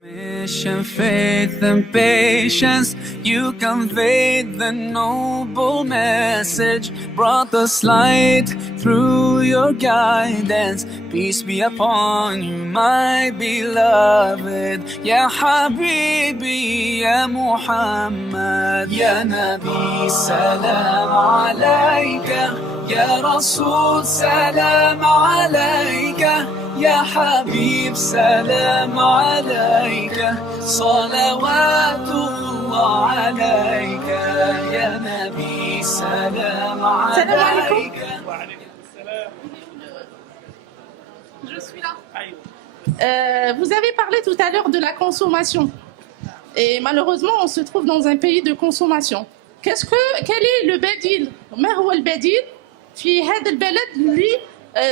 Mission, faith and patience, you conveyed the noble message, brought us light through your guidance. Peace be upon you, my beloved. Ya Habibi, Ya Muhammad, Ya Nabi, salam alayka. Ya Rasul, salam alayka. يا حبيب سلام عليك صلوات الله عليك يا نبي سلام عليك. Je suis là. Vous avez parlé tout à l'heure de la consommation. Et malheureusement, on se trouve dans un pays de consommation. Quel est le بديل؟ ما هو البديل في هذا البلد lui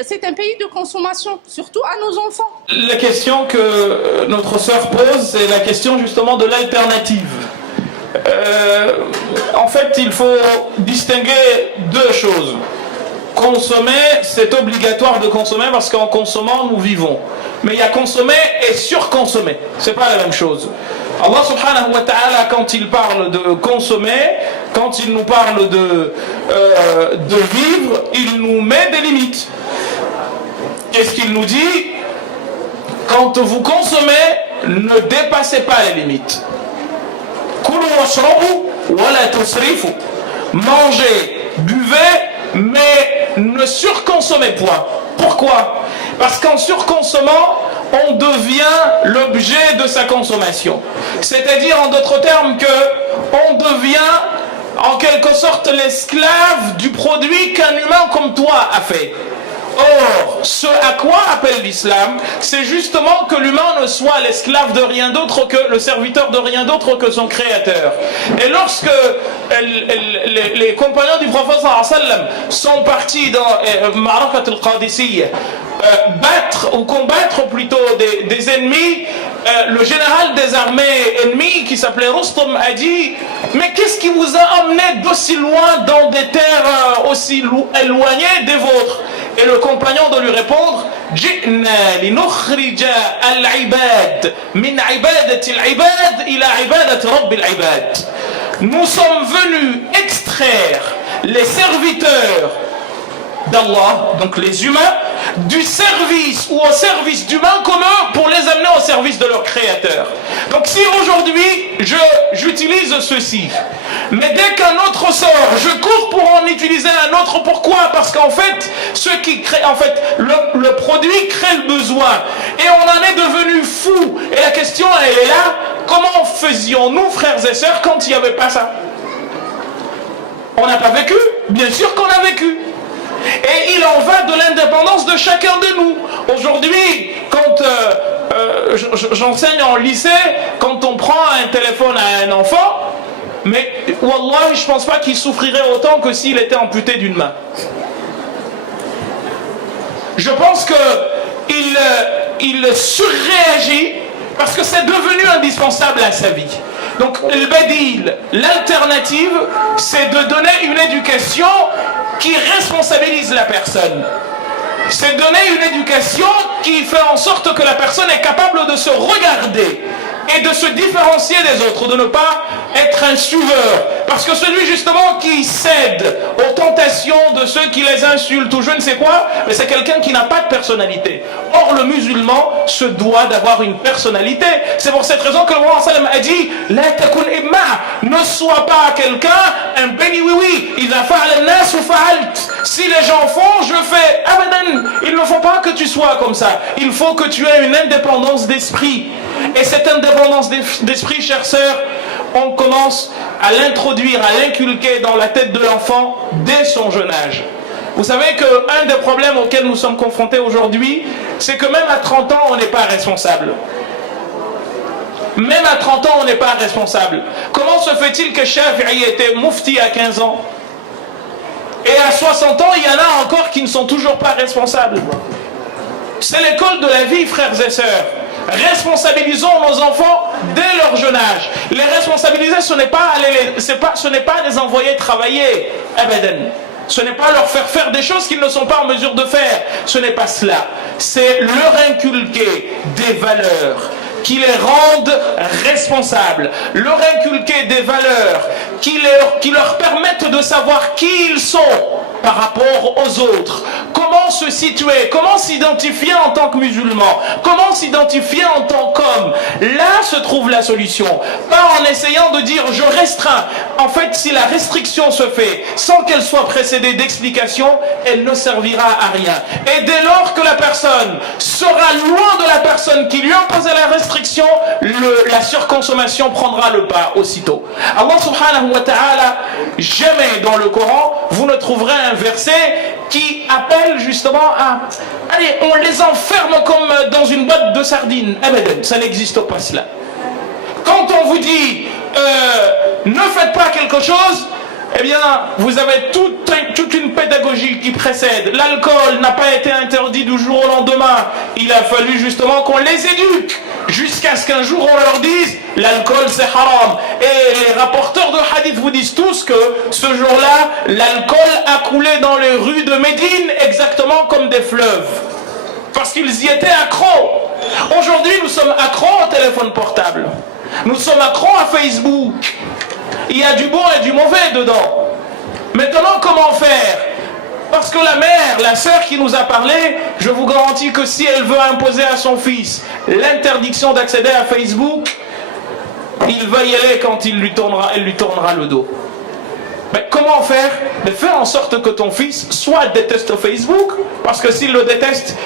c'est un pays de consommation, surtout à nos enfants. La question que notre sœur pose, c'est la question justement de l'alternative. En fait, il faut distinguer deux choses. Consommer, c'est obligatoire de consommer parce qu'en consommant, nous vivons. Mais il y a consommer et surconsommer. C'est pas la même chose. Allah subhanahu wa ta'ala, quand il parle de consommer, quand il nous parle de vivre, il nous met des limites. Qu'est-ce qu'il nous dit? Quand vous consommez, ne dépassez pas les limites. Kulu washrabu wala tusrifu. Mangez, buvez, mais ne surconsommez point. Pourquoi? Parce qu'en surconsommant, on devient l'objet de sa consommation. C'est-à-dire, en d'autres termes, que on devient en quelque sorte l'esclave du produit qu'un humain comme toi a fait. Or, ce à quoi appelle l'islam, c'est justement que l'humain ne soit l'esclave de rien d'autre que le serviteur de rien d'autre que son créateur. Et lorsque les compagnons du prophète sallallahu alayhi wa sallam sont partis dans Ma'rakat al-Qadisiyya, battre ou combattre plutôt des ennemis, le général des armées ennemies qui s'appelait Rustum a dit: mais qu'est-ce qui vous a amené d'aussi loin dans des terres aussi éloignées des vôtres? Et le compagnon de lui répondre: Ji'na li nukhrija al-ibad min ibadati al-ibad ila ibadati rabbil ibad. Nous sommes venus extraire les serviteurs d'Allah, donc les humains, du service ou au service d'humains comme eux pour les amener au service de leur créateur. Donc si aujourd'hui j'utilise ceci, mais dès qu'un autre sort, je cours pour en utiliser un autre. Pourquoi? Parce qu'en fait, le produit crée le besoin et on en est devenu fou. Et la question elle est là: comment faisions-nous, frères et sœurs, quand il n'y avait pas ça? On n'a pas vécu? Bien sûr qu'on a vécu. Et il en va de l'indépendance de chacun de nous. Aujourd'hui, quand j'enseigne en lycée, quand on prend un téléphone à un enfant, mais wallah, je pense pas qu'il souffrirait autant que s'il était amputé d'une main. Je pense qu'il surréagit parce que c'est devenu indispensable à sa vie. Donc le badil, l'alternative, c'est de donner une éducation qui responsabilise la personne. C'est donner une éducation qui fait en sorte que la personne est capable de se regarder et de se différencier des autres, de ne pas être un suiveur. Parce que celui justement qui cède aux tentations de ceux qui les insultent ou je ne sais quoi, mais c'est quelqu'un qui n'a pas de personnalité. Or le musulman se doit d'avoir une personnalité. C'est pour cette raison que le Prophète sallam a dit: La takun imma, ne sois pas quelqu'un, un béni oui. Idha fa'ala an-nas fa'alt. Si les gens font, je fais. Abadan. Il ne faut pas que tu sois comme ça. Il faut que tu aies une indépendance d'esprit. Et cette indépendance d'esprit, chères sœurs, on commence à l'introduire, à l'inculquer dans la tête de l'enfant dès son jeune âge. Vous savez qu'un des problèmes auxquels nous sommes confrontés aujourd'hui, c'est que même à 30 ans, on n'est pas responsable. Même à 30 ans, on n'est pas responsable. Comment se fait-il que Shafi'i était mufti à 15 ans? Et à 60 ans, il y en a encore qui ne sont toujours pas responsables. C'est l'école de la vie, frères et sœurs. Responsabilisons nos enfants dès leur jeune âge. Les responsabiliser, ce n'est pas les envoyer travailler. Abadan. Ce n'est pas leur faire faire des choses qu'ils ne sont pas en mesure de faire. Ce n'est pas cela. C'est leur inculquer des valeurs qui les rendent responsables, leur inculquer des valeurs qui leur permettent de savoir qui ils sont par rapport aux autres, comment se situer, comment s'identifier en tant que musulman, comment s'identifier en tant qu'homme. Là se trouve la solution, pas en essayant de dire je restreins. En fait, si la restriction se fait sans qu'elle soit précédée d'explications, elle ne servira à rien. Et dès lors que la personne sera loin de la personne qui lui a imposé la restriction, la surconsommation prendra le pas aussitôt. Allah subhanahu wa ta'ala, jamais dans le Coran vous ne trouverez un verset qui appelle justement à allez, on les enferme comme dans une boîte de sardines. Abadan, ça n'existe pas cela. Quand on vous dit ne faites pas quelque chose, eh bien, vous avez toute une pédagogie qui précède. L'alcool n'a pas été interdit du jour au lendemain. Il a fallu justement qu'on les éduque jusqu'à ce qu'un jour on leur dise l'alcool c'est haram. Et les rapporteurs de hadith vous disent tous que ce jour-là, l'alcool a coulé dans les rues de Médine exactement comme des fleuves. Parce qu'ils y étaient accros. Aujourd'hui, nous sommes accros au téléphone portable. Nous sommes accros à Facebook. Il y a du bon et du mauvais dedans. Maintenant, comment faire? Parce que la mère, la sœur qui nous a parlé, je vous garantis que si elle veut imposer à son fils l'interdiction d'accéder à Facebook, il va y aller quand elle lui tournera le dos. Mais comment faire? Mais fais en sorte que ton fils soit déteste Facebook, parce que s'il le déteste,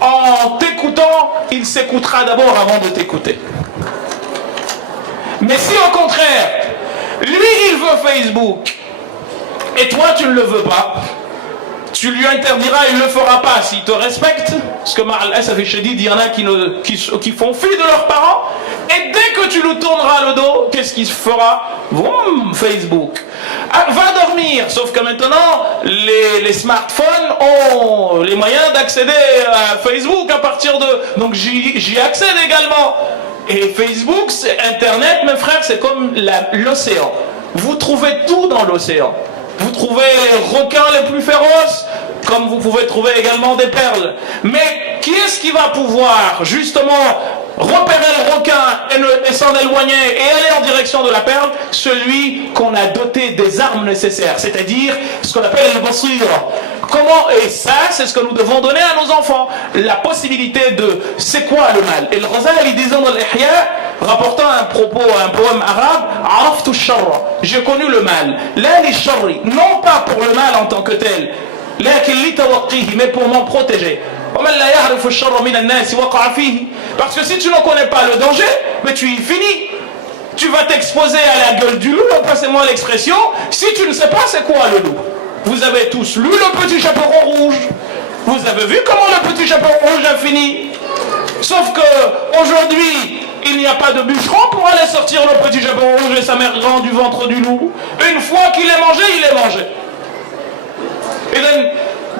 en t'écoutant, il s'écoutera d'abord avant de t'écouter. Mais si au contraire, lui il veut Facebook, et toi tu ne le veux pas, tu lui interdiras, il ne le fera pas s'il te respecte, parce que il y en a qui font fi de leurs parents, et dès que tu lui tourneras le dos, qu'est-ce qu'il fera? Vroom, Facebook. Ah, va dormir, sauf que maintenant les smartphones ont les moyens d'accéder à Facebook à partir de... Donc j'y accède également. Et Facebook, c'est Internet, mes frères, c'est comme l'océan. Vous trouvez tout dans l'océan. Vous trouvez les requins les plus féroces, comme vous pouvez trouver également des perles. Mais qui est-ce qui va pouvoir justement repérer le requin et s'en éloigner et aller en direction de la perle? Celui qu'on a doté des armes nécessaires, c'est-à-dire ce qu'on appelle le basira. Comment? Et ça, c'est ce que nous devons donner à nos enfants. La possibilité de c'est quoi le mal. Et le Ghazali disant dans l'Ihya, rapportant un poème arabe, Araftu sharra, j'ai connu le mal. La li sharri, non pas pour le mal en tant que tel, mais pour m'en protéger. Parce que si tu ne connais pas le danger, mais tu y finis. Tu vas t'exposer à la gueule du loup, passez-moi l'expression, si tu ne sais pas c'est quoi le loup. Vous avez tous lu le petit chaperon rouge. Vous avez vu comment le petit chaperon rouge a fini. Sauf que aujourd'hui, il n'y a pas de bûcheron pour aller sortir le petit chaperon rouge et sa mère grand du ventre du loup. Une fois qu'il est mangé, il est mangé. Et donc,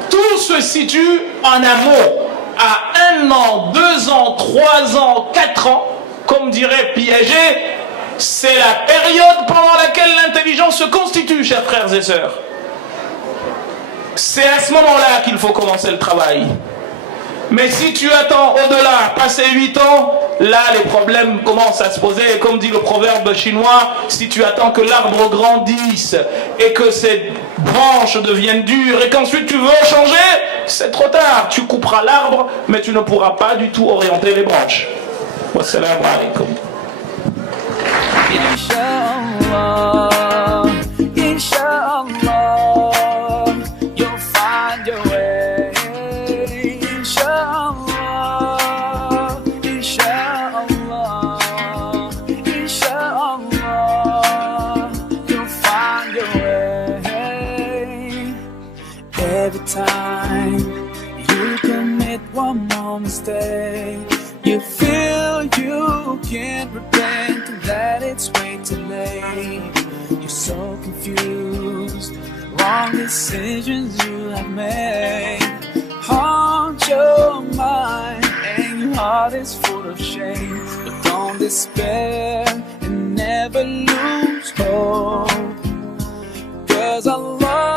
tout se situe en amont. À 1 an, 2 ans, 3 ans, 4 ans, comme dirait Piaget, c'est la période pendant laquelle l'intelligence se constitue, chers frères et sœurs. C'est à ce moment-là qu'il faut commencer le travail. Mais si tu attends au-delà, passer 8 ans, là les problèmes commencent à se poser. Et comme dit le proverbe chinois, si tu attends que l'arbre grandisse et que ses branches deviennent dures et qu'ensuite tu veux changer, c'est trop tard. Tu couperas l'arbre, mais tu ne pourras pas du tout orienter les branches. Wassalamu alaikum. Inshallah, Inshallah, you'll find your way. Inshallah, Inshallah, Inshallah, you'll find your way. Every time you commit one more mistake, you feel you can't repent and that it's way too late. You're so confused, wrong decisions you have made haunt your mind and your heart is full of shame. But don't despair and never lose hope, 'cause Allah